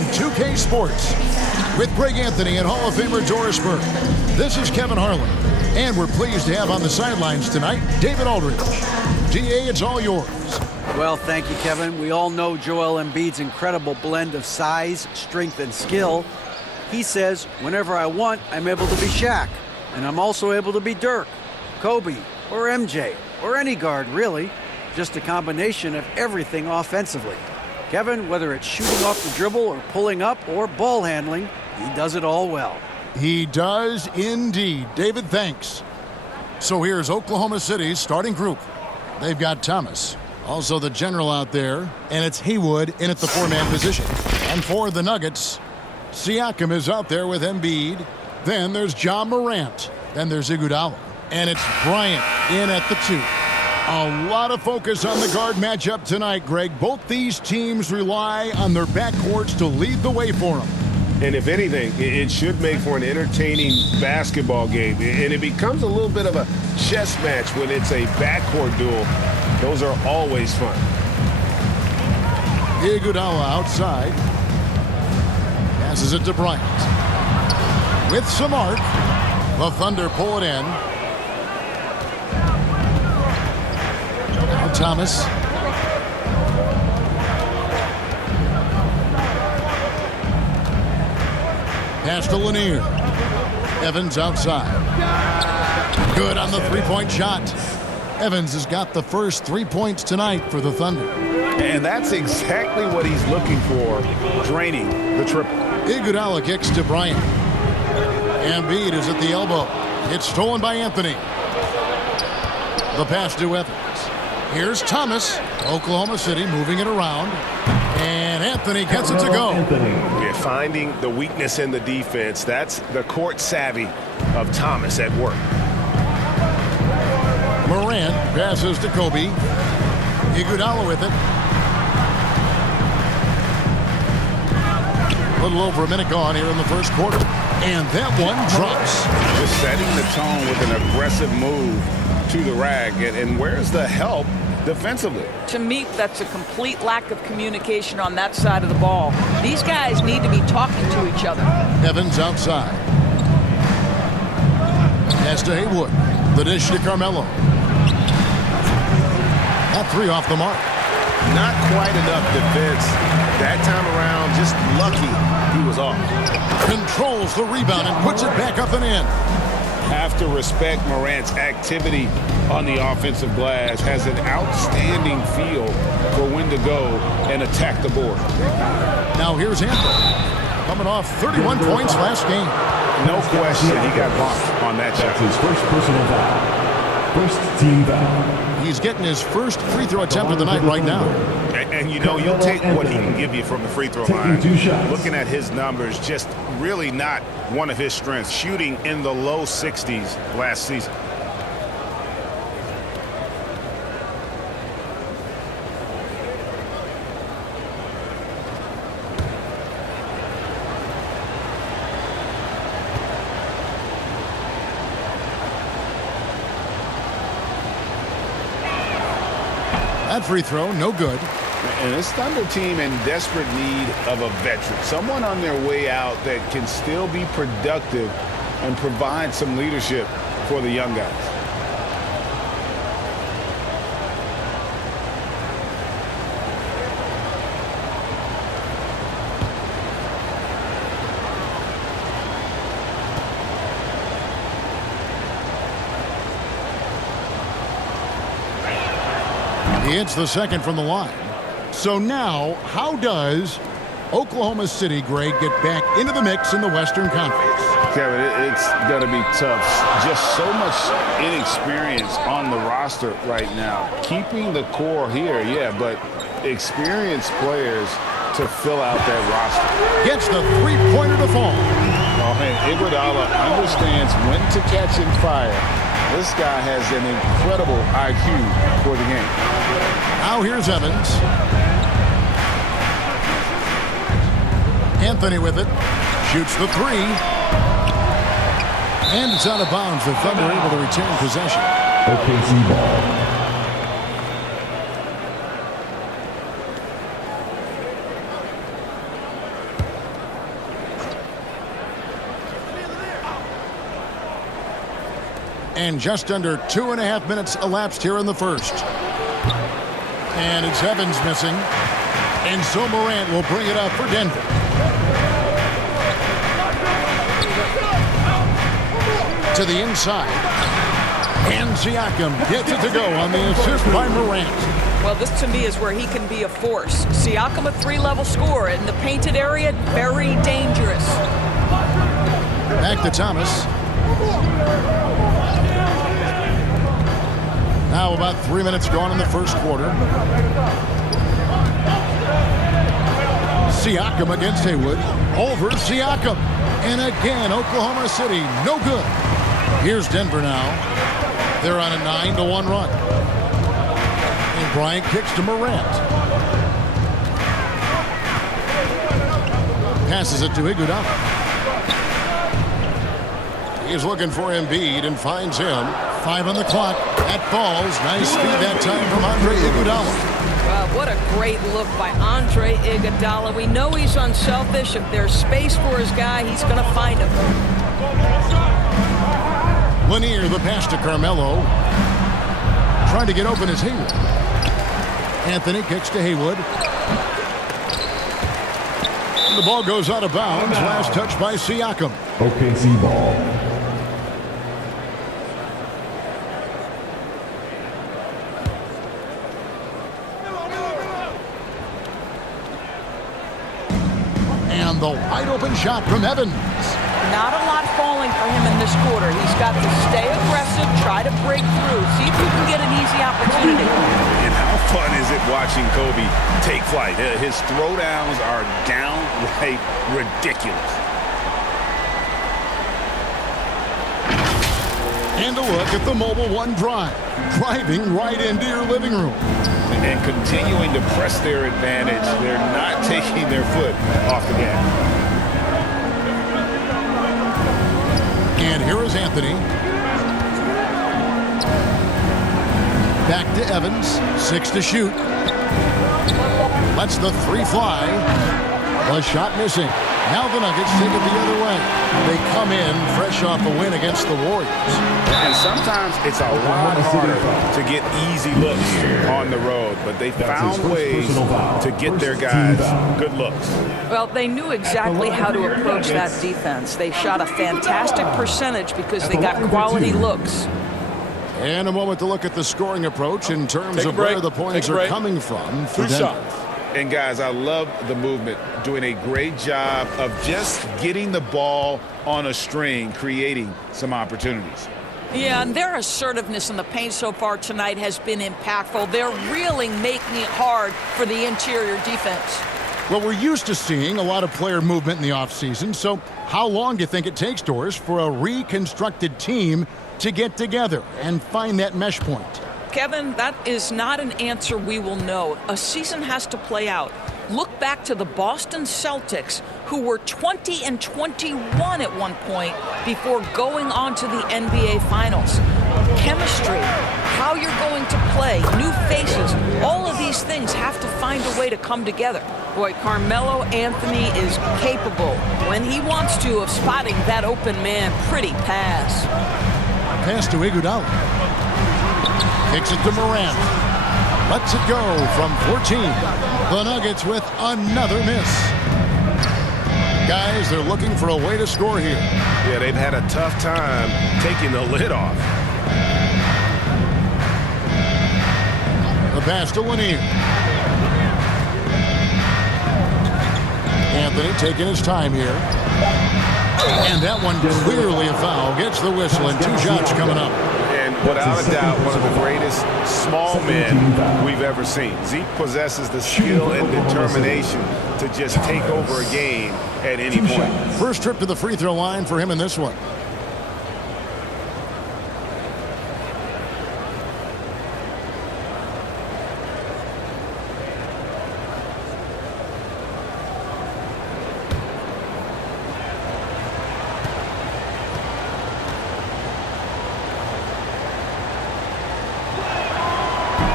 on 2K Sports. With Greg Anthony and Hall of Famer Doris Burke, this is Kevin Harlan. And we're pleased to have on the sidelines tonight, David Aldridge. DA, it's all yours. Well, thank you, Kevin. We all know Joel Embiid's incredible blend of size, strength, and skill. He says, whenever I want, I'm able to be Shaq. And I'm also able to be Dirk, Kobe, or MJ, or any guard, really. Just a combination of everything offensively. Kevin, whether it's shooting off the dribble or pulling up or ball handling, he does it all well. He does indeed. David, thanks. So here's Oklahoma City's starting group. They've got Thomas, also the general out there, and it's Haywood in at the four-man position. And for the Nuggets, Siakam is out there with Embiid. Then there's Ja Morant. Then there's Iguodala. And it's Bryant in at the 2. A lot of focus on the guard matchup tonight, Greg. Both these teams rely on their backcourts to lead the way for them. And if anything, it should make for an entertaining basketball game. And it becomes a little bit of a chess match when it's a backcourt duel. Those are always fun. Iguodala outside. Passes it to Bryant. With some arc, the Thunder pull it in. Now Thomas. Pass to Lanier. Evans outside. Good on the three-point shot. Evans has got the first 3 points tonight for the Thunder. And that's exactly what he's looking for, draining the triple. Iguodala kicks to Bryant. Embiid is at the elbow. It's stolen by Anthony. The pass to Evans. Here's Thomas. Oklahoma City moving it around. And Anthony gets it to go. Yeah, finding the weakness in the defense. That's the court savvy of Thomas at work. Morant passes to Kobe. Iguodala with it. A little over a minute gone here in the first quarter. And that one drops. Just setting the tone with an aggressive move to the rag. And where's the help defensively? To me, that's a complete lack of communication on that side of the ball. These guys need to be talking to each other. Evans outside. Pass to Haywood. The dish to Carmelo. That three off the mark. Not quite enough defense. That time around, just lucky he was off. Controls the rebound and puts it back up and in. Have to respect Morant's activity on the offensive glass. Has an outstanding feel for when to go and attack the board. Now here's Anthony. Coming off 31 points last game. No question he got bumped on that shot. His first personal foul. First team foul. He's getting his first free throw attempt of the night right now. And you know, you'll take what he can give you from the free throw line. Looking at his numbers, just really not one of his strengths. Shooting in the low 60s last season. That free throw, no good. And this Thunder team in desperate need of a veteran. Someone on their way out that can still be productive and provide some leadership for the young guys. He hits the second from the line. So now, how does Oklahoma City, Greg, get back into the mix in the Western Conference? Kevin, it's going to be tough. Just so much inexperience on the roster right now. Keeping the core here, yeah, but experienced players to fill out that roster. Gets the three-pointer to fall. Oh, and Iguodala understands when to catch and fire. This guy has an incredible IQ for the game. Now here's Evans. Anthony with it. Shoots the three. And it's out of bounds. The Thunder able to retain possession. OKC ball. And just under 2.5 minutes elapsed here in the first. And it's Evans missing. And so Morant will bring it up for Denver. To the inside. And Siakam gets it to go on the assist by Morant. Well, this to me is where he can be a force. Siakam, a 3-level scorer in the painted area, very dangerous. Back to Thomas. Now about 3 minutes gone in the first quarter. Siakam against Haywood. Over Siakam. And again, Oklahoma City, no good. Here's Denver now. They're on a 9-1 run. And Bryant kicks to Morant. Passes it to Iguodala. He's looking for Embiid and finds him. 5 on the clock. That falls. Nice speed that time from Andre Iguodala. Wow, what a great look by Andre Iguodala. We know he's unselfish. If there's space for his guy, he's going to find him. Lanier, the pass to Carmelo. Trying to get open is Haywood. Anthony kicks to Haywood. The ball goes out of bounds. Last touch by Siakam. OKC ball. And the wide open shot from Evans. Not a lot falling for him in this quarter. He's got to stay aggressive, try to break through, see if he can get an easy opportunity. And how fun is it watching Kobe take flight? His throwdowns are downright ridiculous. And a look at the Mobile One drive. Driving right into your living room. And continuing to press their advantage. They're not taking their foot off the gas. And here is Anthony. Back to Evans. 6 to shoot. Lets the 3 fly. The shot missing. Now the Nuggets take it the other way. They come in fresh off a win against the Warriors. And sometimes it's a lot harder to get easy looks on the road, but they found ways to get their guys good looks. Well, they knew exactly how to approach that defense. They shot a fantastic percentage because they got quality looks. And a moment to look at the scoring approach in terms of where the points are coming from for Denver. And guys, I love the movement, doing a great job of just getting the ball on a string, creating some opportunities. Yeah, and their assertiveness in the paint so far tonight has been impactful. They're really making it hard for the interior defense. Well, we're used to seeing a lot of player movement in the offseason, so how long do you think it takes, Doris, for a reconstructed team to get together and find that mesh point? Kevin, that is not an answer we will know. A season has to play out. Look back to the Boston Celtics, who were 20-21 at one point before going on to the NBA Finals. Chemistry, how you're going to play, new faces, all of these things have to find a way to come together. Boy, Carmelo Anthony is capable, when he wants to, of spotting that open man. Pretty pass. Pass to Iguodala. Kicks it to Morant. Lets it go from 14. The Nuggets with another miss. Guys, they're looking for a way to score here. Yeah, they've had a tough time taking the lid off. The pass to Lanier. Anthony taking his time here. And that one clearly a foul. Gets the whistle and 2 shots coming up. Without a doubt, one of the greatest small men we've ever seen. Zeke possesses the skill and determination to just take over a game at any point. First trip to the free throw line for him in this one.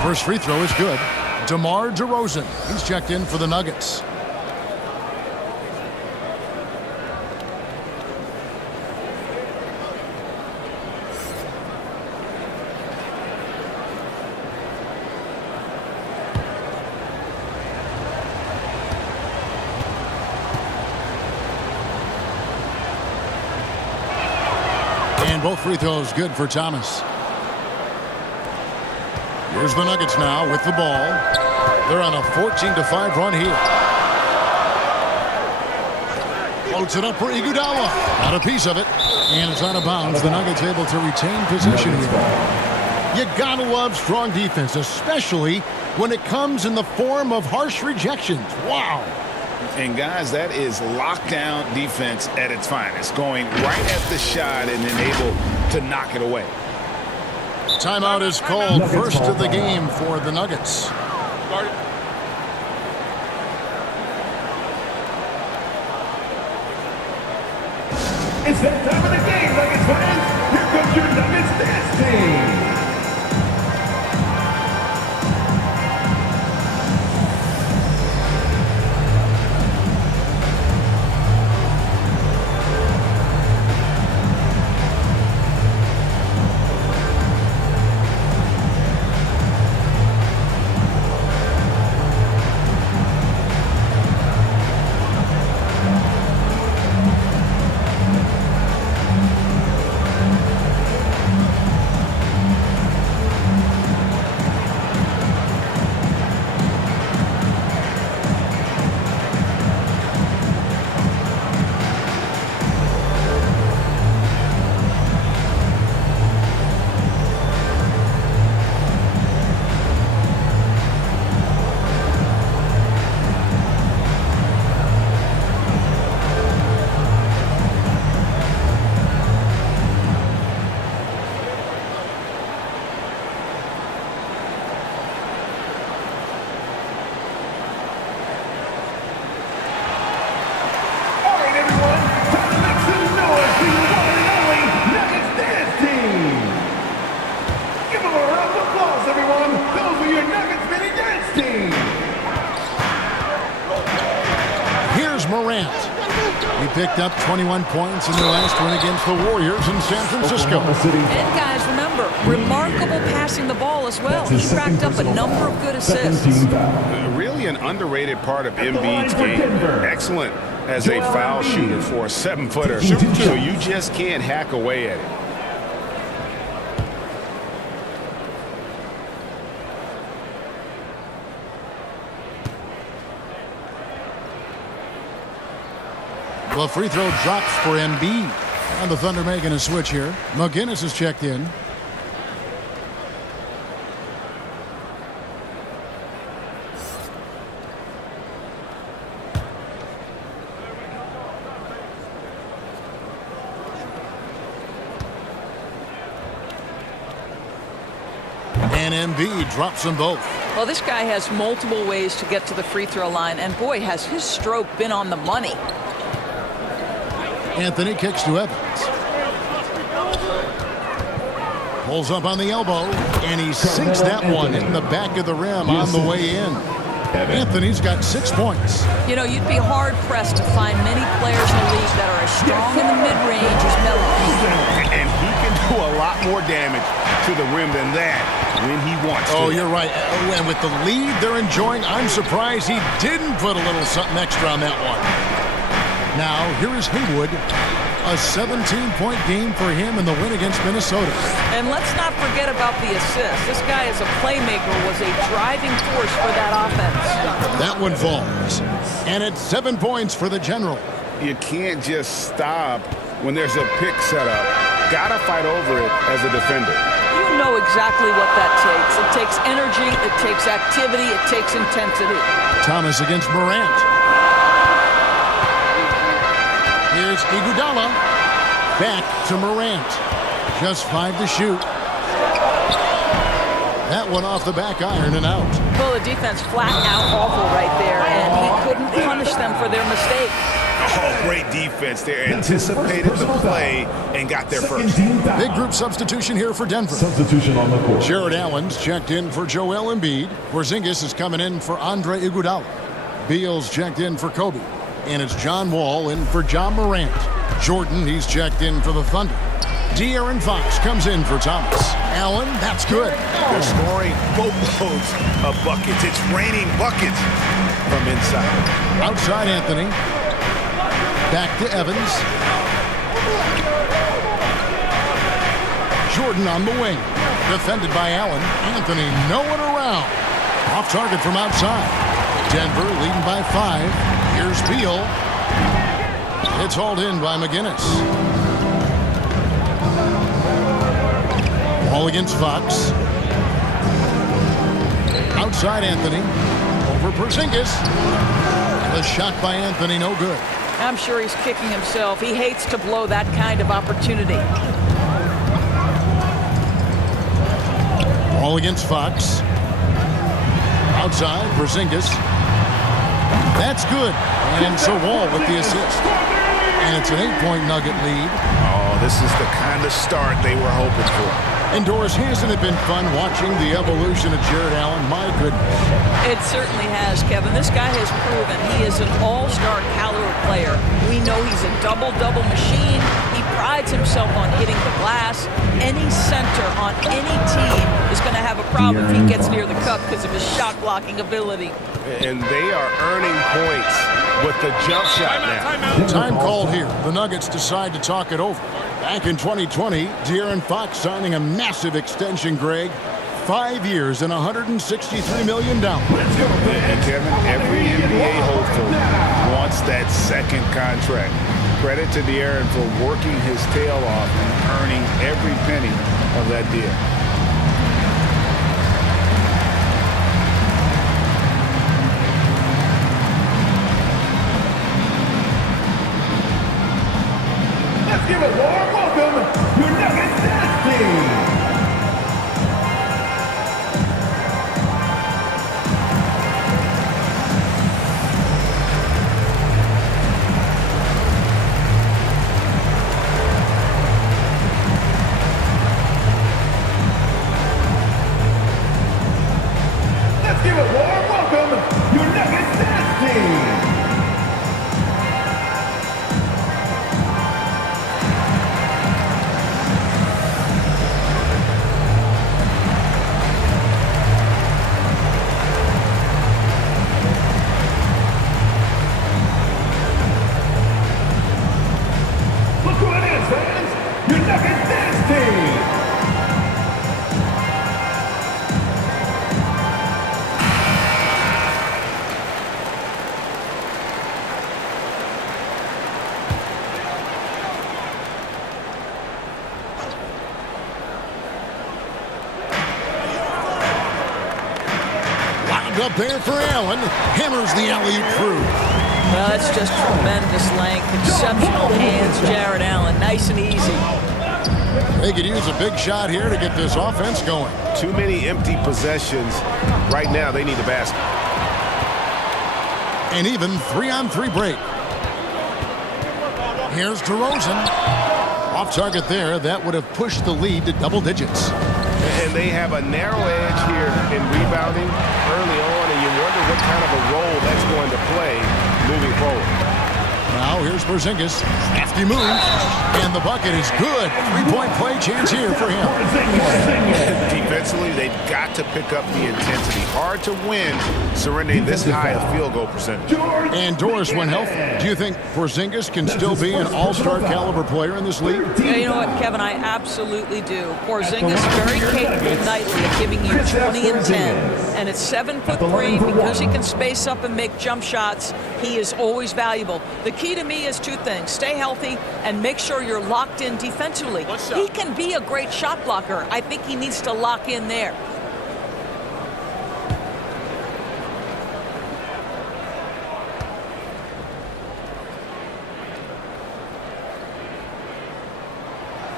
First free throw is good. DeMar DeRozan. He's checked in for the Nuggets. And both free throws good for Thomas. Here's the Nuggets now with the ball. They're on a 14-5 run here. Floats it up for Iguodala. Got a piece of it. And it's out of bounds. The Nuggets able to retain possession here. You gotta love strong defense, especially when it comes in the form of harsh rejections. Wow. And guys, that is lockdown defense at its finest. Going right at the shot and then able to knock it away. Timeout is called. First of the game for the Nuggets. It's that time of the game, Nuggets fans. Here comes your Nuggets dance team. Morant. He picked up 21 points in the last win against the Warriors in San Francisco. And guys, remember, remarkable passing the ball as well. He racked up a number of good assists. Really an underrated part of Embiid's game. Excellent as a foul shooter for a 7-footer. So you just can't hack away at it. Well, free throw drops for Embiid. And the Thunder making a switch here. McGinnis is checked in. And Embiid drops them both. Well, this guy has multiple ways to get to the free throw line, and boy, has his stroke been on the money. Anthony kicks to Evans. Pulls up on the elbow, and he sinks that one in the back of the rim on the way in. Anthony's got 6 points. You know, you'd be hard-pressed to find many players in the league that are as strong in the mid-range as Melo. And he can do a lot more damage to the rim than that when he wants to. Oh, you're right. And with the lead they're enjoying, I'm surprised he didn't put a little something extra on that one. Now, here is Haywood. A 17-point game for him in the win against Minnesota. And let's not forget about the assist. This guy as a playmaker was a driving force for that offense. That one falls. And it's 7 points for the General. You can't just stop when there's a pick set up. Gotta fight over it as a defender. You know exactly what that takes. It takes energy, it takes activity, it takes intensity. Thomas against Morant. Here's Iguodala. Back to Morant. Just 5 to shoot. That one off the back iron and out. Well, the defense flat out awful right there, and he couldn't punish them for their mistake. Oh, great defense there. Anticipated the play and got there first. Big group substitution here for Denver. Substitution on the court. Jared Allen's checked in for Joel Embiid. Porzingis is coming in for Andre Iguodala. Beal's checked in for Kobe. And it's John Wall in for John Morant. Jordan, he's checked in for the Thunder. De'Aaron Fox comes in for Thomas. Allen, that's good. They're scoring boatloads of buckets. It's raining buckets from inside. Outside Anthony. Back to Evans. Jordan on the wing. Defended by Allen. Anthony nowhere around. Off target from outside. Denver leading by 5. Here's Beal. It's hauled in by McGinnis. Ball against Fox. Outside Anthony. Over Porzingis. The shot by Anthony, no good. I'm sure he's kicking himself. He hates to blow that kind of opportunity. Ball against Fox. Outside, Porzingis. That's good. And so Wall with the assist. And it's an 8-point Nugget lead. Oh, this is the kind of start they were hoping for. Indoors, hasn't it been fun watching the evolution of Jared Allen? My goodness. It certainly has, Kevin. This guy has proven he is an all-star caliber player. We know he's a double-double machine. He prides himself on hitting the glass. Any center on any team is going to have a problem if he gets near the cup because of his shot-blocking ability. And they are earning points with the jump shot now. Time called here. The Nuggets decide to talk it over. Back in 2020, De'Aaron Fox signing a massive extension, Greg. 5 years and $163 million. And Kevin, every NBA hopeful wants that second contract. Credit to De'Aaron for working his tail off and earning every penny of that deal. Let's give a warm welcome, your Nuggets dance team. Let's give a warm welcome, your Nuggets dance team. Look who it is, fans! Your Nuggets dance team! Lined up there for Allen. Hammers the alley-oop through. Well, that's just tremendous length, exceptional hands, Jared Allen. Nice and easy. They could use a big shot here to get this offense going. Too many empty possessions. Right now, they need a basket. An even 3-on-3 break. Here's DeRozan. Off target there. That would have pushed the lead to double digits. And they have a narrow edge here in rebounding early on, and you wonder what kind of a role that's going to play moving forward. Now here's Porzingis. Hefty move. And the bucket is good. 3-point play chance here for him. Defensively, they've got to pick up the intensity. Hard to win surrendering this high a field goal percentage. And Doris, when healthy, do you think Porzingis can still be an all-star caliber player in this league? Yeah, you know what, Kevin? I absolutely do. Porzingis very capable nightly of giving you 20 and 10. And at 7'3", because he can space up and make jump shots, he is always valuable. The key to me is 2 things. Stay healthy and make sure you're locked in defensively. He can be a great shot blocker. I think he needs to lock in there.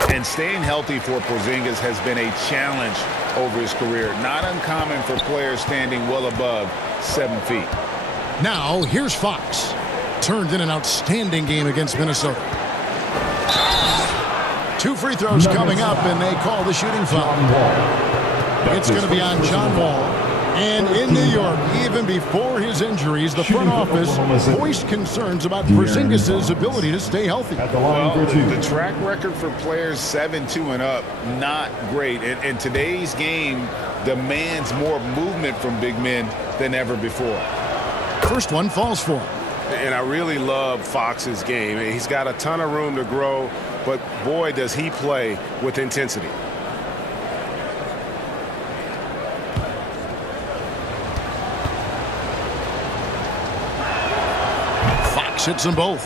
And staying healthy for Porzingis has been a challenge over his career. Not uncommon for players standing well above 7 feet. Now, here's Fox. Turned in an outstanding game against Minnesota. 2 free throws coming up, and they call the shooting foul. It's going to be on John Wall. And in New York, even before his injuries, the front office voiced concerns about Porzingis' ability to stay healthy. Well, the track record for players 7-2 and up, not great. And today's game demands more movement from big men than ever before. First one falls for him. And I really love Fox's game. He's got a ton of room to grow, but boy, does he play with intensity. hits them both.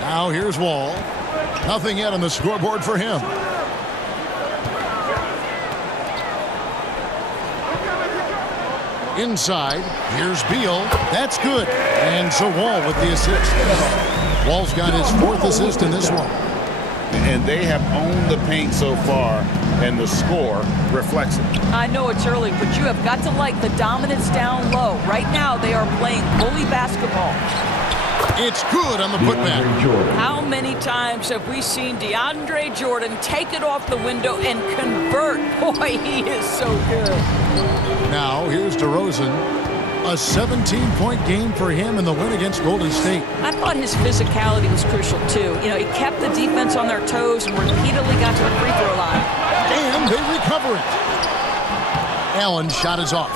Now here's Wall. Nothing yet on the scoreboard for him. Inside, here's Beal. That's good. And so Wall with the assist. Wall's got his 4th assist in this one. And they have owned the paint so far, and the score reflects it. I know it's early, but you have got to like the dominance down low. Right now, they are playing bully basketball. It's good on the putback. How many times have we seen DeAndre Jordan take it off the window and convert? Boy, he is so good. Now, here's DeRozan. A 17-point game for him in the win against Golden State. I thought his physicality was crucial, too. You know, he kept the defense on their toes and repeatedly got to the free throw line. And they recover it. Allen's shot is off.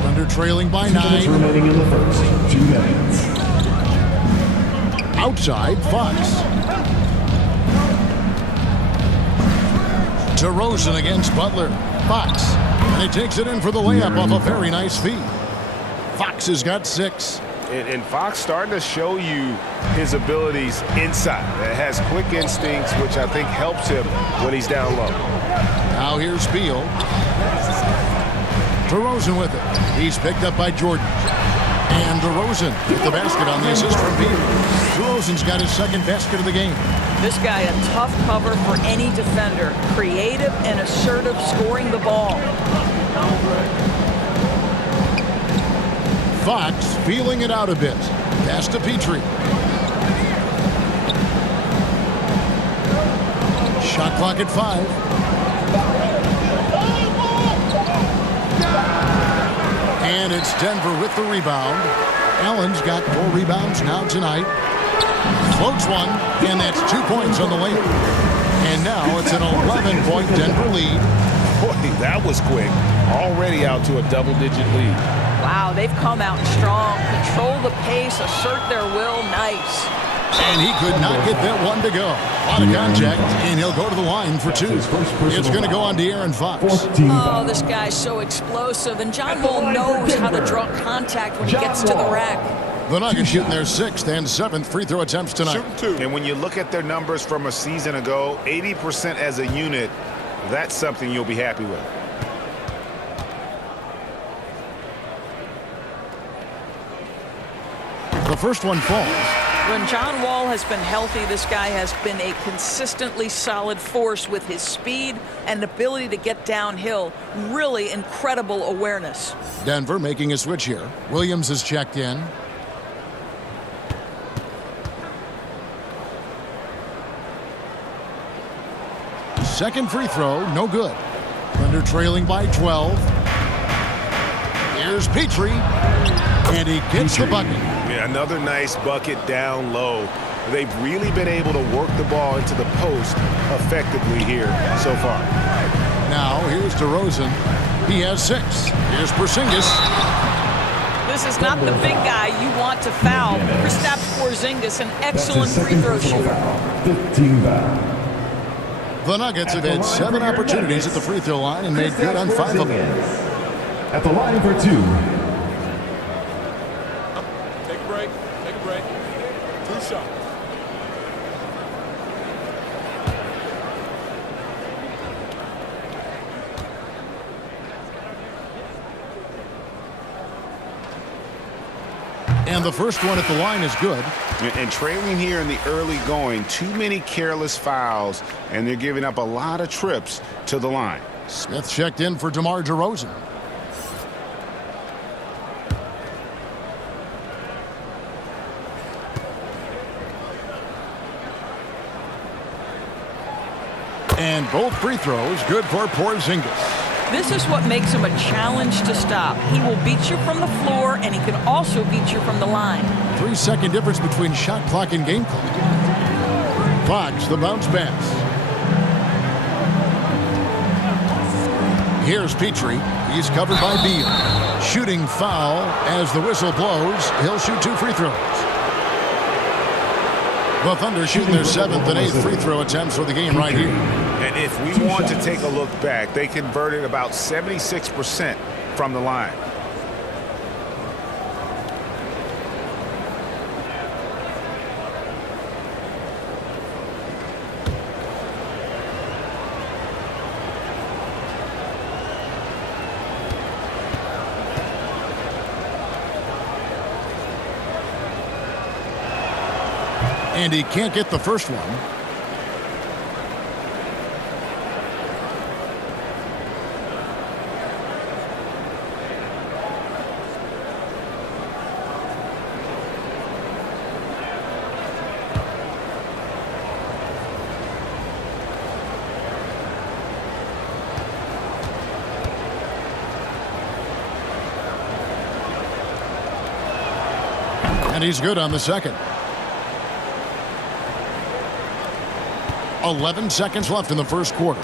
Thunder trailing by 9. Remaining in the first 2 minutes. Outside, Fox. DeRozan against Butler. Fox. And he takes it in for the layup off a very nice feed. Fox has got 6. And Fox starting to show you his abilities inside. It has quick instincts, which I think helps him when he's down low. Now here's Beal. DeRozan with it. He's picked up by Jordan. And DeRozan with the basket on the assist from Beal. DeRozan's got his 2nd basket of the game. This guy a tough cover for any defender. Creative and assertive scoring the ball. Fox feeling it out a bit. Pass to Petrie. Shot clock at 5. And it's Denver with the rebound. Allen's got 4 rebounds now tonight. Floats one, and that's 2 points on the layup. And now it's an 11-point Denver lead. Boy, that was quick. Already out to a double-digit lead. Wow, they've come out strong. Control the pace, assert their will. Nice. And he could not get that one to go. A lot of contact, and he'll go to the line for 2. It's going to go on De'Aaron Fox. Oh, this guy's so explosive, and John Wall knows how to draw contact when he gets to the rack. The Nuggets shooting their 6th and 7th free throw attempts tonight. And when you look at their numbers from a season ago, 80% as a unit, that's something you'll be happy with. The first one falls. When John Wall has been healthy, this guy has been a consistently solid force with his speed and ability to get downhill. Really incredible awareness. Denver making a switch here. Williams has checked in. Second free throw, no good. Thunder trailing by 12. Here's Petrie. And he gets the bucket. Yeah, another nice bucket down low. They've really been able to work the ball into the post effectively here so far. Now, here's DeRozan. He has 6. Here's Porzingis. This is not the big guy you want to foul. Kristaps Porzingis, an excellent free throw shooter. 15 foul. The Nuggets have had 7 opportunities at the free throw line and made good on 5 of them. At the line for 2. Take a break. 2 shots. And the first one at the line is good. And trailing here in the early going, too many careless fouls, and they're giving up a lot of trips to the line. Smith checked in for DeMar DeRozan. And both free throws good for Porzingis. This is what makes him a challenge to stop. He will beat you from the floor, and he can also beat you from the line. 3-second difference between shot clock and game clock. Fox, the bounce pass. Here's Petrie. He's covered by Beal. Shooting foul as the whistle blows. He'll shoot 2 free throws. The Thunder shooting their 7th and 8th free throw attempts for the game right here. And if we want to take a look back, they converted about 76% from the line. And he can't get the first one. And he's good on the second. 11 seconds left in the first quarter.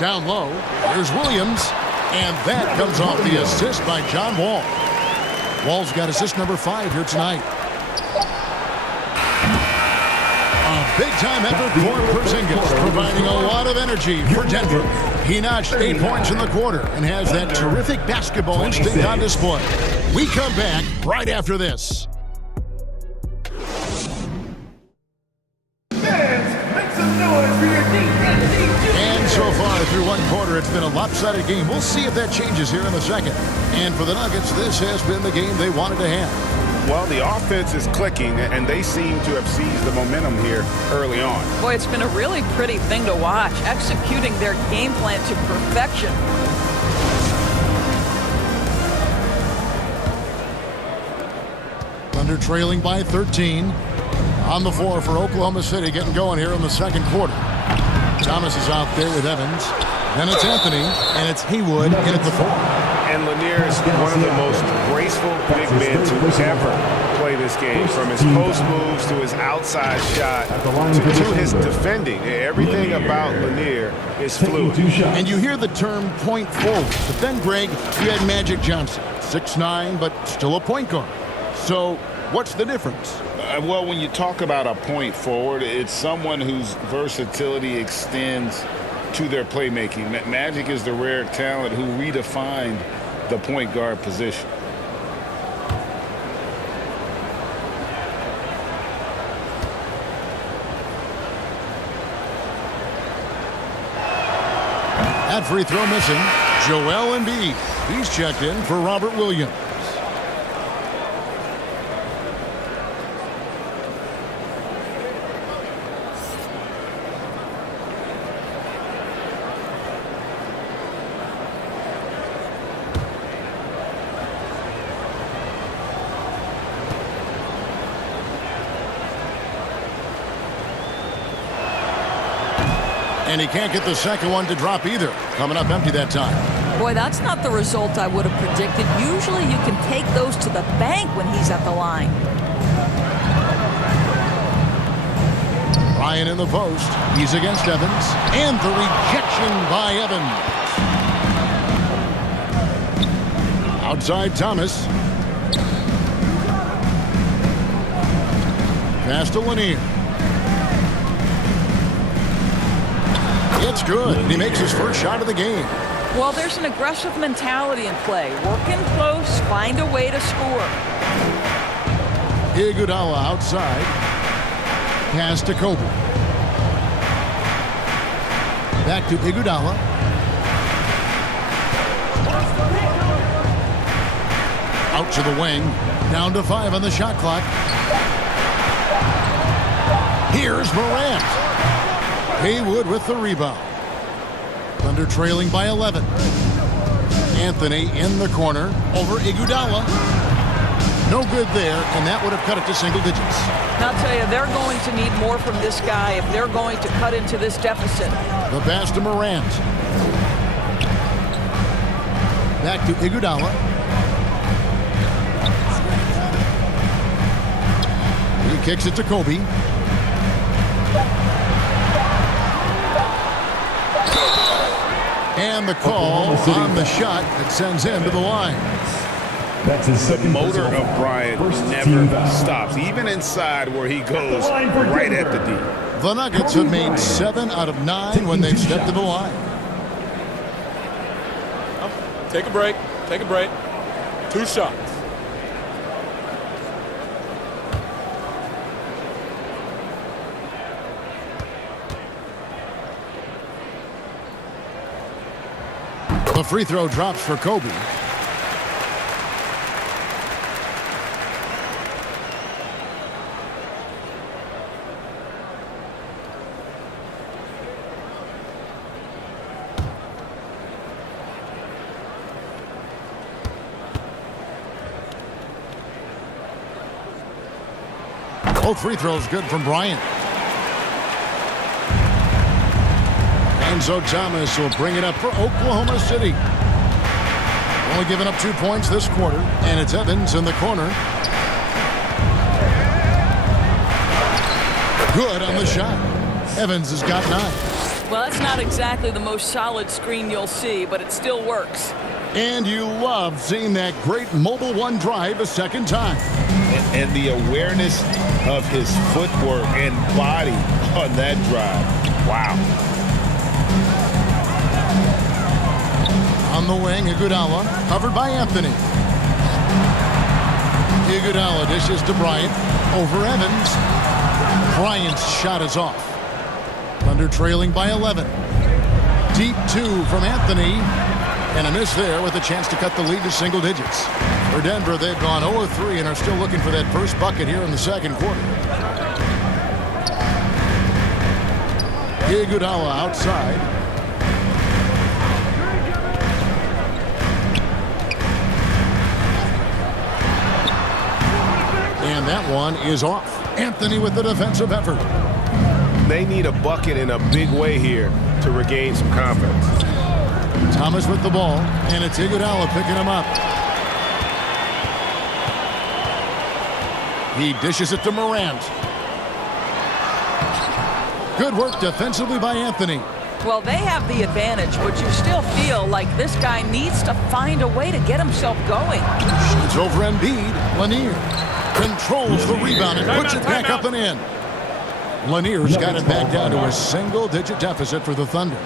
Down low, here's Williams. And that comes off the assist by John Wall. Wall's got assist number 5 here tonight. A big-time effort for Porzingis, providing a lot of energy for Denver. He notched 8 points in the quarter and has that terrific basketball instinct on display. We come back right after this. And so far through one quarter, it's been a lopsided game. We'll see if that changes here in the second. And for the Nuggets, this has been the game they wanted to have. Well, the offense is clicking, and they seem to have seized the momentum here early on. Boy, it's been a really pretty thing to watch, executing their game plan to perfection. Thunder trailing by 13. On the floor for Oklahoma City, getting going here in the second quarter. Thomas is out there with Evans. Then it's Anthony, and it's Haywood in at the 4. And Lanier is one of the most graceful big men to ever play this game. From his post moves to his outside shot to his defending. Everything about Lanier is fluid. And you hear the term point forward. But then, Greg, you had Magic Johnson. 6'9", but still a point guard. So what's the difference? Well, when you talk about a point forward, it's someone whose versatility extends to their playmaking. Magic is the rare talent who redefined the point guard position. That free throw missing. Joel Embiid. He's checked in for Robert Williams. And he can't get the second one to drop either. Coming up empty that time. Boy, that's not the result I would have predicted. Usually you can take those to the bank when he's at the line. Ryan in the post. He's against Evans. And the rejection by Evans. Outside Thomas. Pass to Lanier. It's good. He makes his first shot of the game. Well, there's an aggressive mentality in play. Working close, find a way to score. Iguodala outside. Pass to Kobe. Back to Iguodala. Out to the wing. Down to 5 on the shot clock. Here's Morant. Haywood with the rebound. Thunder trailing by 11. Anthony in the corner over Iguodala. No good there, and that would have cut it to single digits. And I'll tell you, they're going to need more from this guy if they're going to cut into this deficit. The pass to Morant. Back to Iguodala. He kicks it to Kobe. And the call on the shot that sends him to the line. That's his The second motor personal of Bryant first never team foul. stops, even inside where he goes right at the D. The Nuggets have made 7 out of 9 when they've stepped to the line. Take a break. Take a break. 2 shots. The free throw drops for Kobe. Both free throws good from Bryant. Enzo Thomas will bring it up for Oklahoma City. Only giving up 2 points this quarter, and it's Evans in the corner. Good on the shot. Evans has got 9. Well, that's not exactly the most solid screen you'll see, but it still works. And you love seeing that great Mobile One drive a second time. And the awareness of his footwork and body on that drive. Wow. On the wing, Iguodala, covered by Anthony. Iguodala dishes to Bryant, over Evans. Bryant's shot is off. Thunder trailing by 11. Deep 2 from Anthony. And a miss there with a chance to cut the lead to single digits. For Denver, they've gone 0-3 and are still looking for that first bucket here in the second quarter. Iguodala outside. And that one is off. Anthony with the defensive effort. They need a bucket in a big way here to regain some confidence. Thomas with the ball, and it's Iguodala picking him up. He dishes it to Morant. Good work defensively by Anthony. Well, they have the advantage, but you still feel like this guy needs to find a way to get himself going. Shoots over Embiid. Lanier controls the rebound and puts it back up and in. Lanier's got it back down to a single-digit deficit for the Thunder.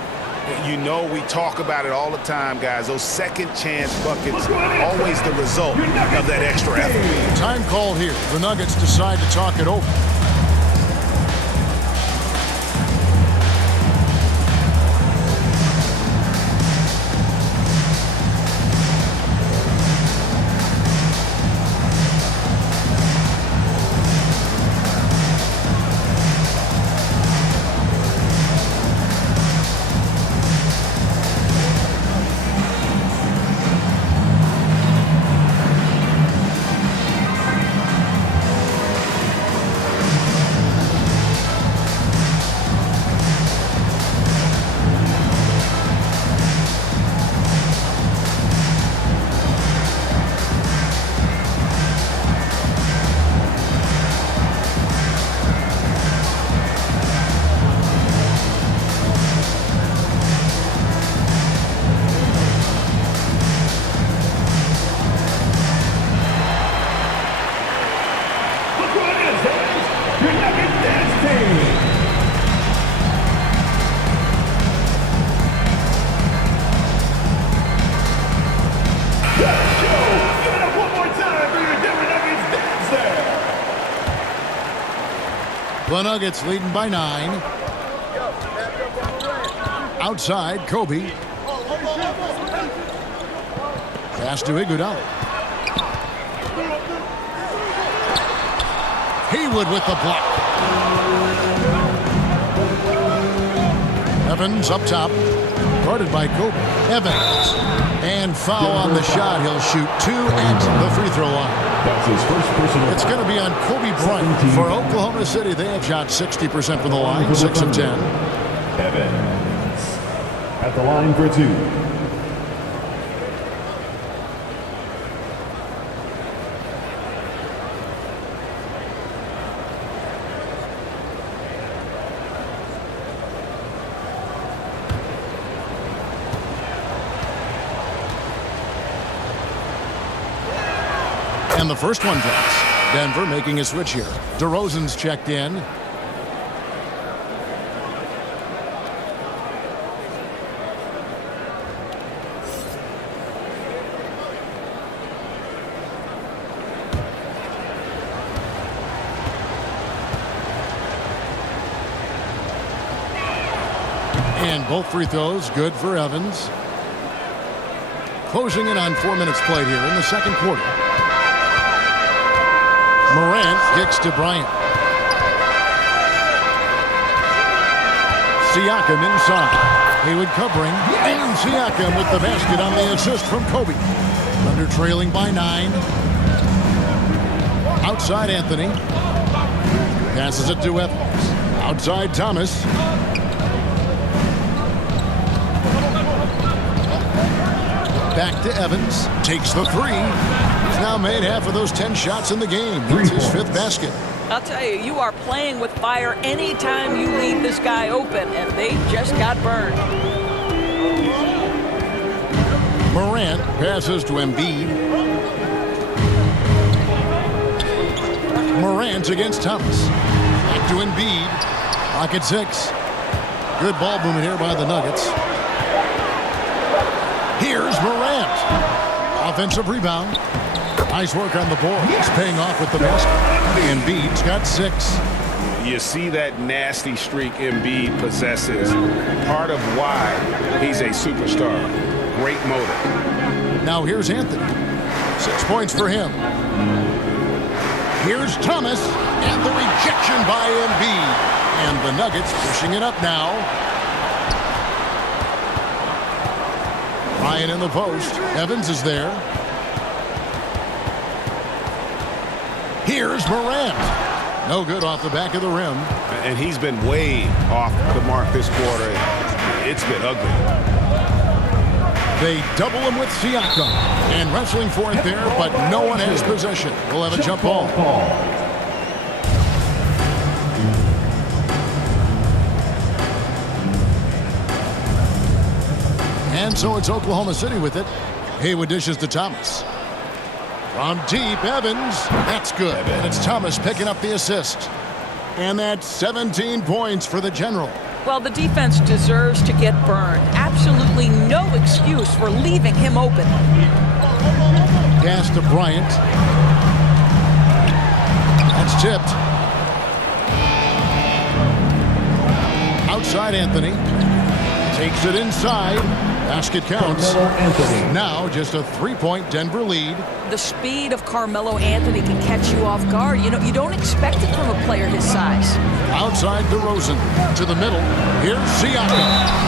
You know, we talk about it all the time, guys. Those second chance buckets, always the result of that extra effort. Time call here. The Nuggets decide to talk it over. The Nuggets leading by 9. Outside, Kobe. Pass to Iguodala. Haywood with the block. Evans up top. Guarded by Kobe. Evans. And foul on the shot. He'll shoot 2 at the free throw line. That's his first personal. It's going to be on Kobe Bryant. For Oklahoma City, they have shot 60% from the line, 6 of 10. Evans at the line for 2. And the first one drops. Denver making a switch here. DeRozan's checked in. And both free throws good for Evans. Closing in on 4 minutes played here in the second quarter. Morant kicks to Bryant. Siakam inside. Haywood covering. And Siakam with the basket on the assist from Kobe. Thunder trailing by 9. Outside Anthony. Passes it to Evans. Outside Thomas. Back to Evans. Takes the three. He's now made half of those 10 shots in the game. That's his 5th basket. I'll tell you, you are playing with fire anytime you leave this guy open, and they just got burned. Morant passes to Embiid. Morant against Thomas. Back to Embiid. Pocket 6. Good ball movement here by the Nuggets. Here's Morant. Offensive rebound. Nice work on the board. He's paying off with the basket. Embiid's got 6. You see that nasty streak Embiid possesses. Part of why he's a superstar. Great motor. Now here's Anthony. 6 points for him. Here's Thomas. And the rejection by Embiid. And the Nuggets pushing it up now. Ryan in the post. Evans is there. Here's Morant. No good off the back of the rim. And he's been way off the mark this quarter. It's been ugly. They double him with Siakam. And wrestling for it there, but no one has possession. We'll have a jump ball. And so it's Oklahoma City with it. Haywood dishes to Thomas. From deep, Evans. That's good. And it's Thomas picking up the assist. And that's 17 points for the General. Well, the defense deserves to get burned. Absolutely no excuse for leaving him open. Pass to Bryant. That's tipped. Outside Anthony. Takes it inside. Basket counts. Now just a 3-point Denver lead. The speed of Carmelo Anthony can catch you off guard. You know, you don't expect it from a player his size. Outside DeRozan to the middle. Here's Siakam.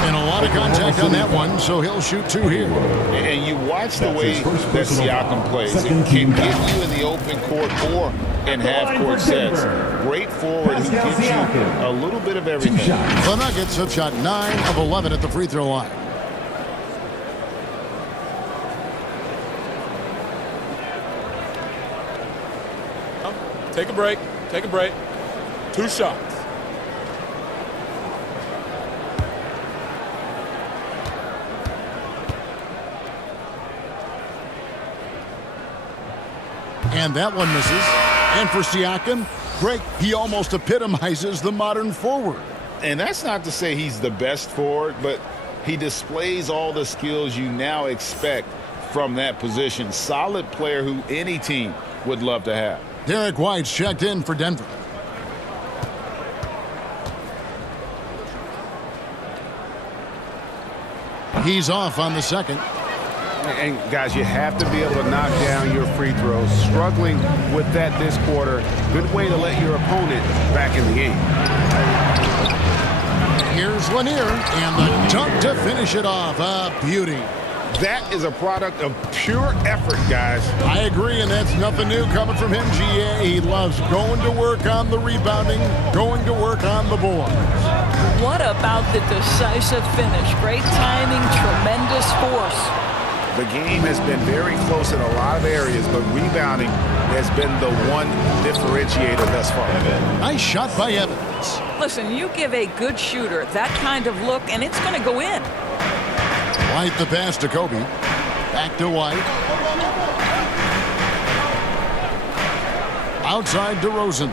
And a lot of contact on that one, so he'll shoot 2 here. And you watch the way that Siakam plays. It can get you in the open court or in half-court sets. Great forward who gives you a little bit of everything. The Nuggets have shot 9 of 11 at the free throw line. Take a break. Take a break. 2 shots. And that one misses. And for Siakam, Greg, he almost epitomizes the modern forward. And that's not to say he's the best forward, but he displays all the skills you now expect from that position. Solid player who any team would love to have. Derek White's checked in for Denver. He's off on the second. And guys, you have to be able to knock down your free throws. Struggling with that this quarter. Good way to let your opponent back in the game. Here's Lanier, and the dunk to finish it off. A beauty. That is a product of pure effort, guys. I agree, and that's nothing new coming from him, GA. He loves going to work on the rebounding, going to work on the boards. What about the decisive finish? Great timing, tremendous force. The game has been very close in a lot of areas, but rebounding has been the one differentiator thus far. Nice shot by Evans. Listen, you give a good shooter that kind of look, and it's going to go in. White the pass to Kobe. Back to White. Outside DeRozan.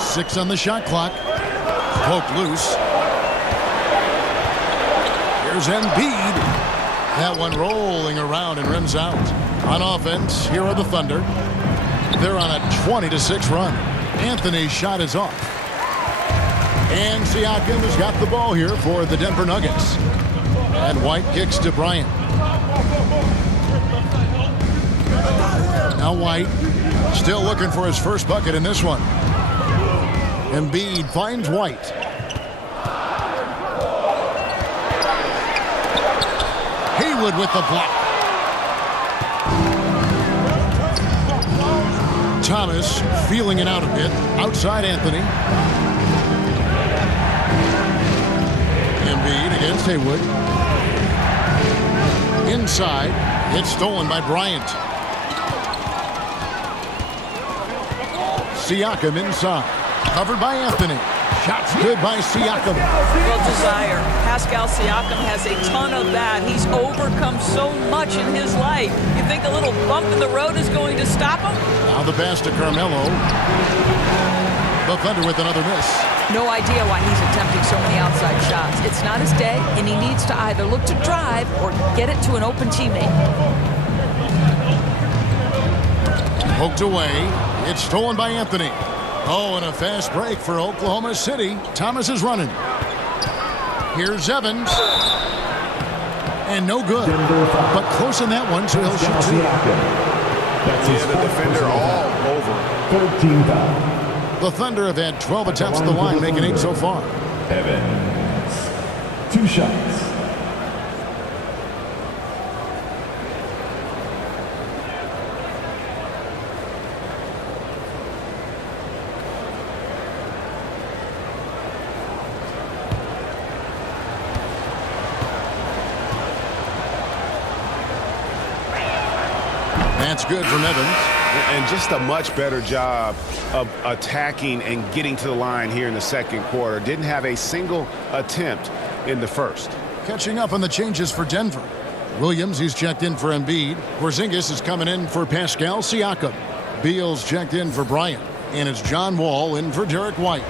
Six on the shot clock. Poked loose. Here's Embiid. That one rolling around and rims out. On offense, here are the Thunder. They're on a 20-6 run. Anthony's shot is off. And Siakam has got the ball here for the Denver Nuggets. And White kicks to Bryant. Now White still looking for his first bucket in this one. Embiid finds White. Haywood with the block. Thomas feeling it out a bit. Outside Anthony. Embiid against Haywood. Inside. It's stolen by Bryant. Siakam inside. Covered by Anthony. Shots good by Siakam. Well, Desire, Pascal Siakam has a ton of that. He's overcome so much in his life. You think a little bump in the road is going to stop him? Now the pass to Carmelo. The Thunder with another miss. No idea why he's attempting so many outside shots. It's not his day, and he needs to either look to drive or get it to an open teammate. Poked away. It's stolen by Anthony. Oh, and a fast break for Oklahoma City. Thomas is running. Here's Evans. And no good. But close in that one, so he'll shoot two. Yeah, the defender all over. 13 foul. The Thunder have had 12 attempts at the line, making 8 so far. Evans. 2 shots. That's good from Evans. And just a much better job of attacking and getting to the line here in the second quarter. Didn't have a single attempt in the first. Catching up on the changes for Denver. Williams, he's checked in for Embiid. Porzingis is coming in for Pascal Siakam. Beal's checked in for Bryant. And it's John Wall in for Derek White.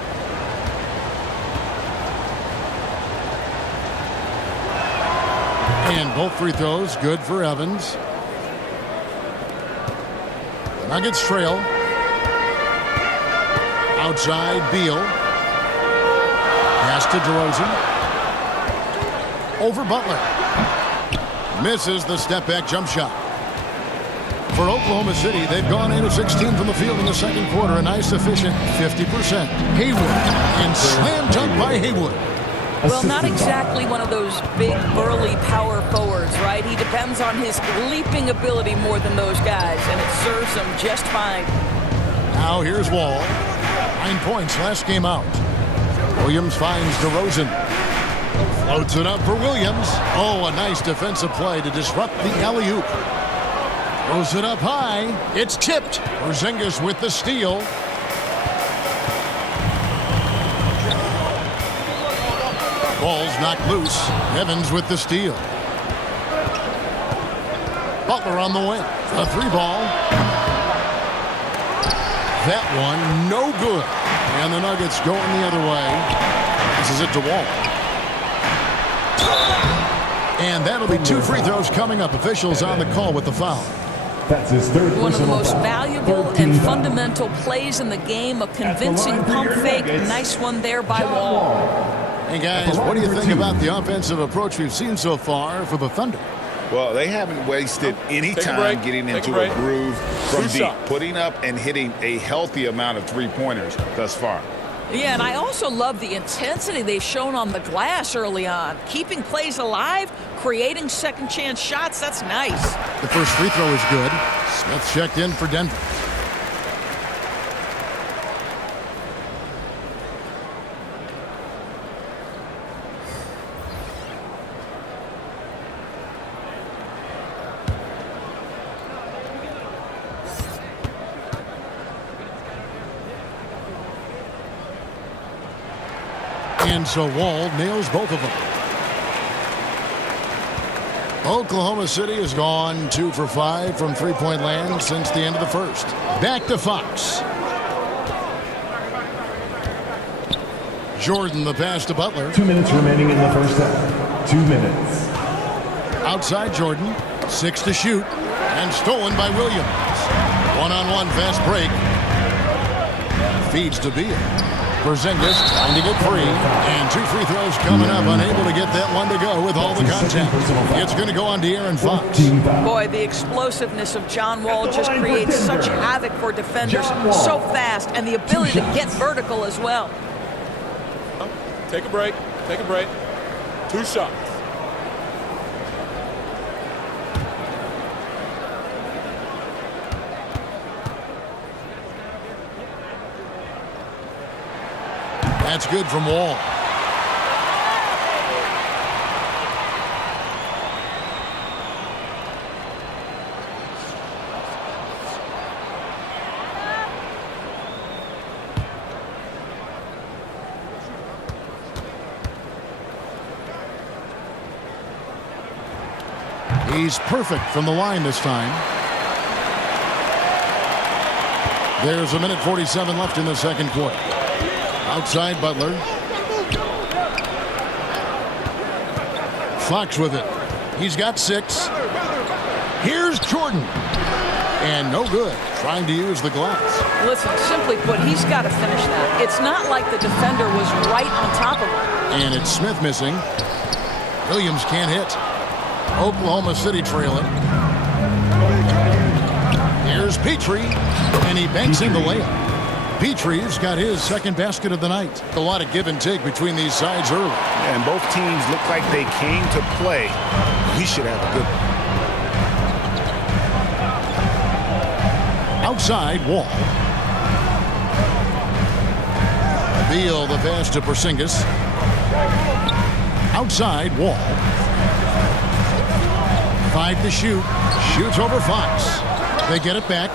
And both free throws good for Evans. The Nuggets trail. Outside Beal. Pass to DeRozan. Over Butler. Misses the step-back jump shot. For Oklahoma City, they've gone 8 of 16 from the field in the second quarter. A nice, efficient 50%. Haywood. And slam dunk by Haywood. Well, not exactly one of those big, burly power forwards, right? He depends on his leaping ability more than those guys, and it serves him just fine. Now here's Wall. 9 points last game out. Williams finds DeRozan. Floats it up for Williams. Oh, a nice defensive play to disrupt the alley-oop. Throws it up high. It's tipped. Porzingis with the steal. Ball's knocked loose. Evans with the steal. Butler on the wing. A 3-ball. That one, no good. And the Nuggets going the other way. This is it to Wall. And that'll be 2 free throws coming up. Officials on the call with the foul. That's his third One of the personal most foul. valuable 13 and foul. fundamental plays in the game. A convincing pump fake. Nice one there by Wall. Hey, guys, what do you think about the offensive approach we've seen so far for the Thunder? Well, they haven't wasted any Take a time break. getting Take a into break. a groove from Two deep, shots. putting up and hitting a healthy amount of three-pointers thus far. Yeah, and I also love the intensity they've shown on the glass early on. Keeping plays alive, creating second chance shots, that's nice. The first free throw is good. Smith checked in for Denver. And so Wall nails both of them. Oklahoma City has gone 2 for 5 from three-point land since the end of the first. Back to Fox. Jordan the pass to Butler. 2 minutes remaining in the first half. 2 minutes. Outside Jordan. 6 to shoot. And stolen by Williams. One-on-one fast break. Feeds to Beal. Porzingis trying to get free. And 2 free throws coming up. Unable to get that one to go with all the contact. It's going to go on De'Aaron Fox. 14 foul. Boy, the explosiveness of John Wall just creates such havoc for defenders. So fast, and the ability to get vertical as well. Take a break. Take a break. 2 shots. That's good from Wall. He's perfect from the line this time. There's a minute 47 left in the second quarter. Outside Butler. Fox with it. He's got 6. Here's Jordan. And no good. Trying to use the glass. Listen, simply put, he's got to finish that. It's not like the defender was right on top of him. And it's Smith missing. Williams can't hit. Oklahoma City trailing. Here's Petrie, and he banks in the layup. Petrie's got his second basket of the night. A lot of give and take between these sides early. And both teams look like they came to play. We should have a good one. Outside, Wall. Beal the pass to Porzingis. Outside, Wall. 5 to shoot. Shoots over Fox. They get it back.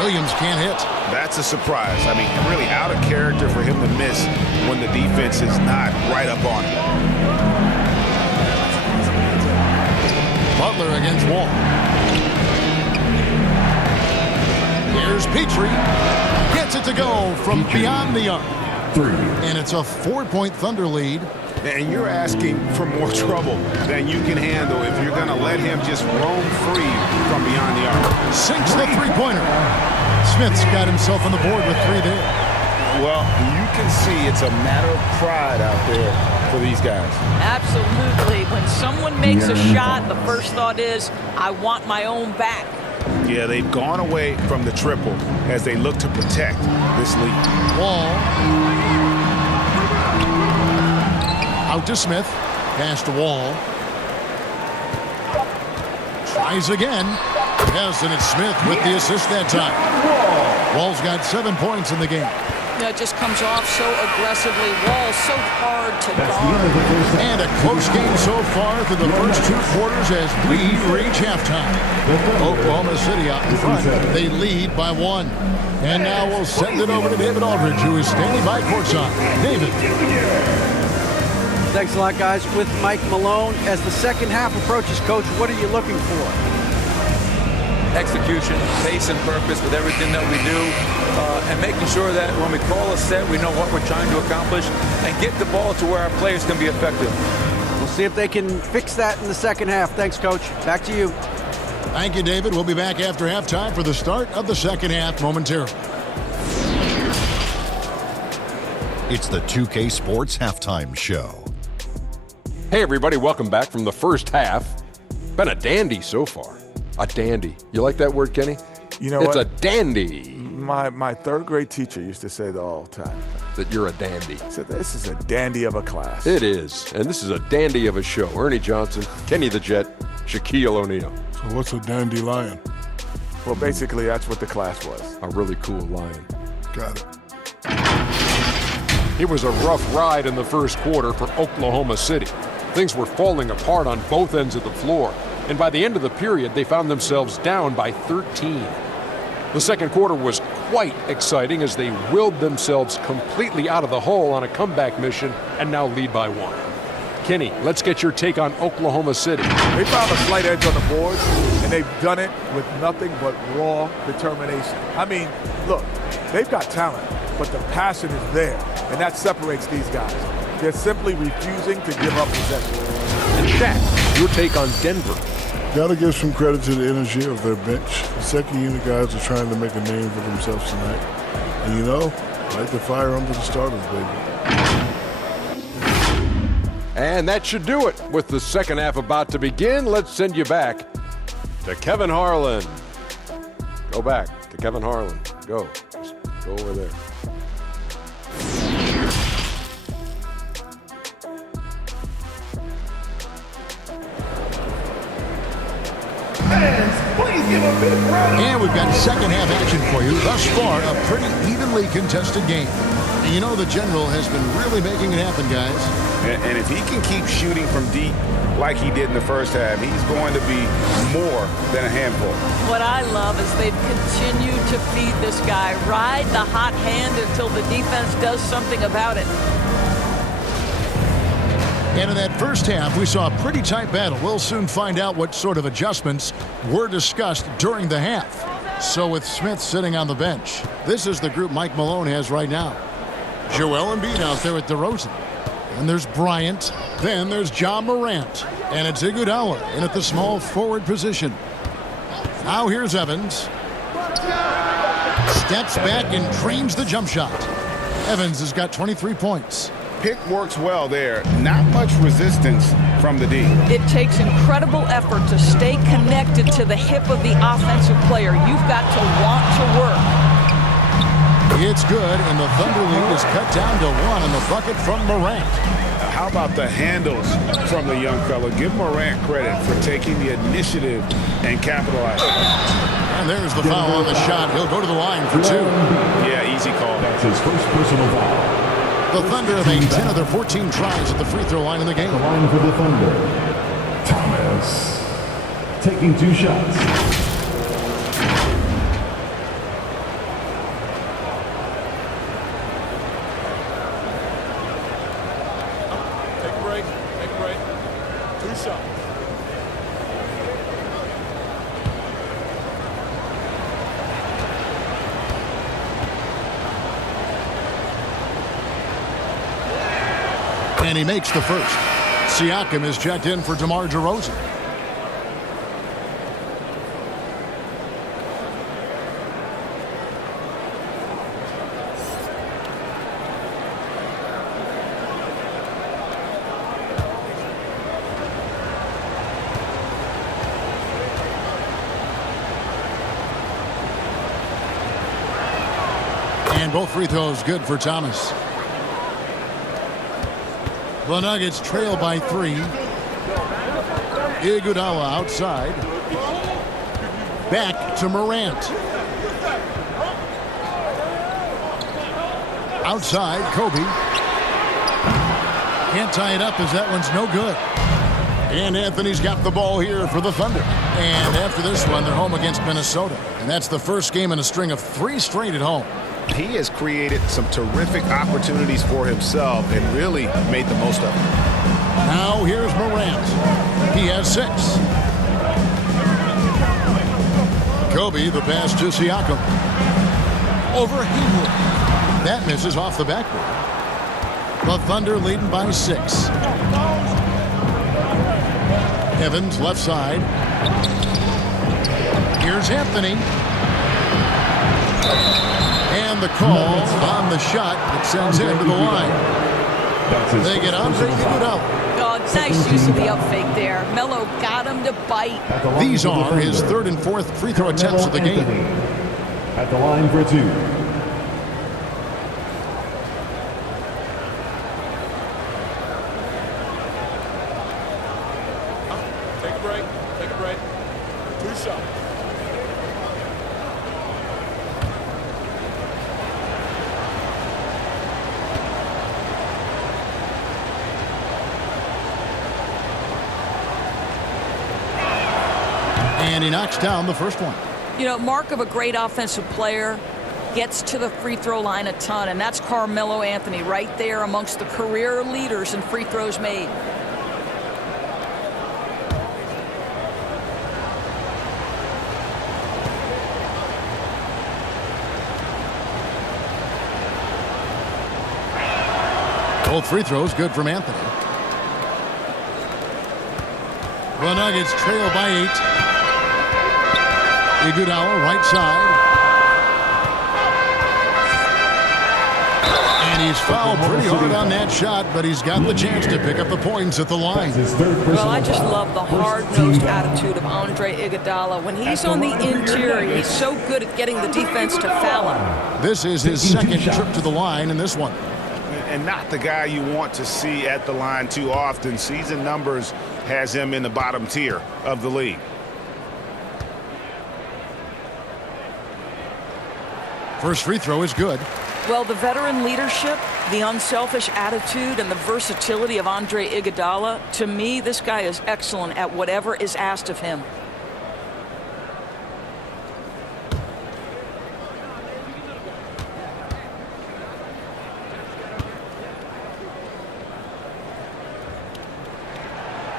Williams can't hit. That's a surprise. I mean, really out of character for him to miss when the defense is not right up on him. Butler against Wall. Here's Petrie. Gets it to go from beyond the arc. And it's a 4-point Thunder lead. And you're asking for more trouble than you can handle if you're going to let him just roam free from beyond the arc. Sinks the three-pointer. Smith's got himself on the board with 3 there. Well, you can see it's a matter of pride out there for these guys. Absolutely. When someone makes a shot, the first thought is, I want my own back. Yeah, they've gone away from the triple as they look to protect this lead. Wall. Out to Smith. Pass to Wall. Tries again. Yes, and it's Smith with the assist that time. Wall's got 7 points in the game. That just comes off so aggressively. Wall so hard to guard. And a close game so far through the first 2 quarters as we reach halftime. Oklahoma City out in front. They lead by 1. And now we'll send it over to David Aldridge, who is standing by courtside. David. Thanks a lot, guys. With Mike Malone, as the second half approaches, Coach, what are you looking for? Execution, pace and purpose with everything that we do, and making sure that when we call a set, we know what we're trying to accomplish and get the ball to where our players can be effective. We'll see if they can fix that in the second half. Thanks, Coach. Back to you. Thank you, David. We'll be back after halftime for the start of the second half momentarily. It's the 2K Sports Halftime Show. Hey, everybody. Welcome back from the first half. Been a dandy so far. A dandy. You like that word, Kenny? You know it's what? a dandy. My third grade teacher used to say that all the time. That you're a dandy. He said, this is a dandy of a class. It is. And this is a dandy of a show. Ernie Johnson, Kenny the Jet, Shaquille O'Neal. So what's a dandelion? Well, basically, that's what the class was. A really cool lion. Got it. It was a rough ride in the first quarter for Oklahoma City. Things were falling apart on both ends of the floor. And by the end of the period, they found themselves down by 13. The second quarter was quite exciting as they willed themselves completely out of the hole on a comeback mission and now lead by 1. Kenny, let's get your take on Oklahoma City. They found a slight edge on the board, and they've done it with nothing but raw determination. I mean, look, they've got talent, but the passion is there, and that separates these guys. They're simply refusing to give up possession. And Shaq, your take on Denver. Got to give some credit to the energy of their bench. The second unit guys are trying to make a name for themselves tonight. And you know, light the fire under the starters, baby. And that should do it. With the second half about to begin, let's send you back to Kevin Harlan. Go back to Kevin Harlan. Go. Just go over there. And we've got second half action for you. Thus far, a pretty evenly contested game. And you know the general has been really making it happen, guys. And if he can keep shooting from deep like he did in the first half, he's going to be more than a handful. What I love is they've continued to feed this guy. Ride the hot hand until the defense does something about it. And in that first half, we saw a pretty tight battle. We'll soon find out what sort of adjustments were discussed during the half. So with Smith sitting on the bench, this is the group Mike Malone has right now. Joel Embiid out there with DeRozan. And there's Bryant. Then there's John Morant. And it's Iguodala in at the small forward position. Now here's Evans. Steps back and drains the jump shot. Evans has got 23 points. Pick works well there. Not much resistance from the D. It takes incredible effort to stay connected to the hip of the offensive player. You've got to want to work. It's good, and the Thunder lead is cut down to 1 on the bucket from Morant. How about the handles from the young fella? Give Morant credit for taking the initiative and capitalizing. And there's the foul on the shot. He'll go to the line for 2. Yeah, easy call. That's his first personal foul. The Thunder have made 10 of their 14 tries at the free throw line in the game. The line for the Thunder. Thomas taking 2 shots. Take a break. Take a break. 2 shots. And he makes the first. Siakam is checked in for DeMar DeRozan. And both free throws good for Thomas. The Nuggets trail by 3. Iguodala outside. Back to Morant. Outside, Kobe. Can't tie it up as that one's no good. And Anthony's got the ball here for the Thunder. And after this one, they're home against Minnesota. And that's the first game in a string of 3 straight at home. He has created some terrific opportunities for himself and really made the most of it. Now here's Morant. He has 6. Kobe, the pass to Siakam. Over Hayward. That misses off the backboard. The Thunder leading by 6. Evans left side. Here's Anthony. And the call on the shot that sends him to the line. They get Andre Iguodala. Oh, nice use of the up fake there. Melo got him to bite. These are his 3rd and 4th free throw attempts of the game. At the line for 2. Take a break. Take a break. 2 shots. And he knocks down the first one. You know, mark of a great offensive player, gets to the free throw line a ton, and that's Carmelo Anthony right there amongst the career leaders in free throws made. Both free throws good from Anthony. The Nuggets trail by 8. Iguodala right side. And he's fouled pretty hard on that shot, but he's got the chance to pick up the points at the line. Well, I just love the hard-nosed attitude of Andre Iguodala. When he's on the interior, he's so good at getting the defense to foul him. This is his 2nd trip to the line in this one. And not the guy you want to see at the line too often. Season numbers has him in the bottom tier of the league. First free throw is good. Well, the veteran leadership, the unselfish attitude, and the versatility of Andre Iguodala, to me, this guy is excellent at whatever is asked of him.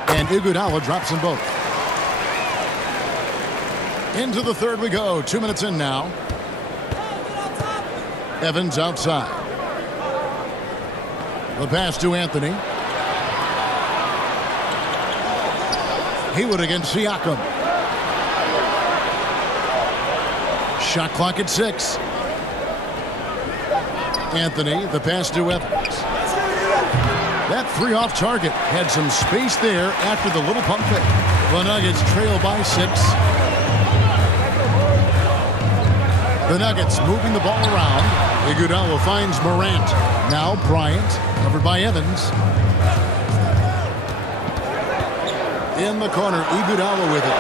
And Iguodala drops them both. Into the third we go. 2 minutes in now. Evans outside. The pass to Anthony. Haywood against Siakam. Shot clock at 6. Anthony, the pass to Evans. That three off target had some space there after the little pump fake. The Nuggets trail by 6. The Nuggets moving the ball around. Iguodala finds Morant. Now Bryant, covered by Evans. In the corner, Iguodala with it.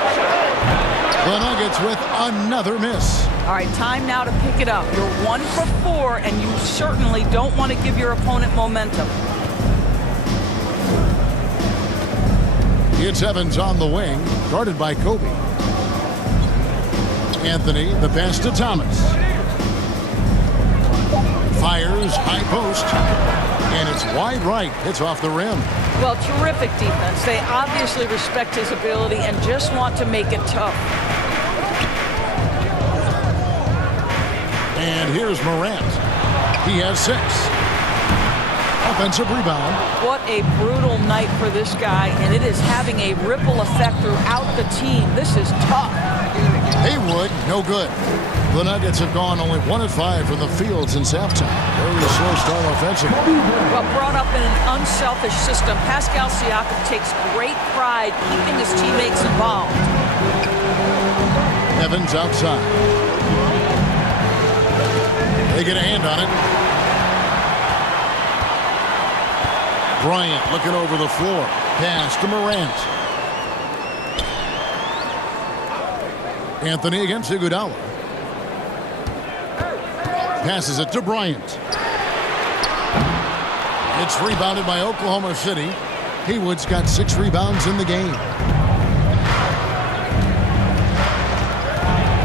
The Nuggets with another miss. All right, time now to pick it up. You're 1 for 4, and you certainly don't want to give your opponent momentum. It's Evans on the wing, guarded by Kobe. Anthony, the pass to Thomas. Fires, high post, and it's wide right. Hits off the rim. Well, terrific defense. They obviously respect his ability and just want to make it tough. And here's Morant. He has 6. Offensive rebound. What a brutal night for this guy, and it is having a ripple effect throughout the team. This is tough. Haywood, no good. The Nuggets have gone only 1 of 5 from the field since halftime. Very slow start offensively. Well, brought up in an unselfish system, Pascal Siakam takes great pride keeping his teammates involved. Evans outside. They get a hand on it. Bryant looking over the floor. Pass to Morant. Anthony against Iguodala. Passes it to Bryant. It's rebounded by Oklahoma City. Haywood's got 6 rebounds in the game.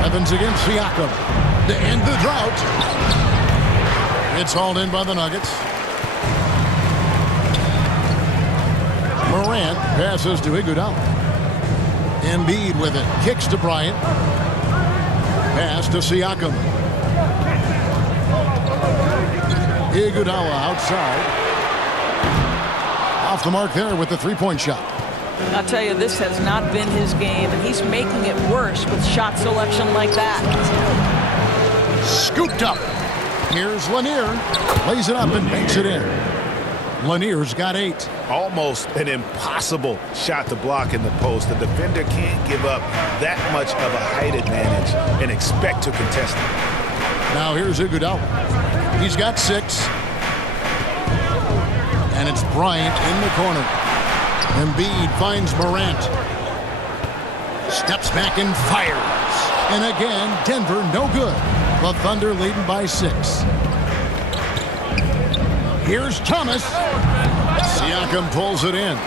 Evans against Siakam to end the drought. It's hauled in by the Nuggets. Morant passes to Iguodala. Embiid with it. Kicks to Bryant. Pass to Siakam. Iguodala outside. Off the mark there with the three-point shot. I'll tell you, this has not been his game, and he's making it worse with shot selection like that. Scooped up. Here's Lanier. Lays it up and makes it in. Lanier's got 8. Almost an impossible shot to block in the post. The defender can't give up that much of a height advantage and expect to contest it. Now here's Iguodala. He's got 6. And it's Bryant in the corner. Embiid finds Morant. Steps back and fires. And again, Denver no good. The Thunder leading by 6. Here's Thomas. Siakam pulls it in.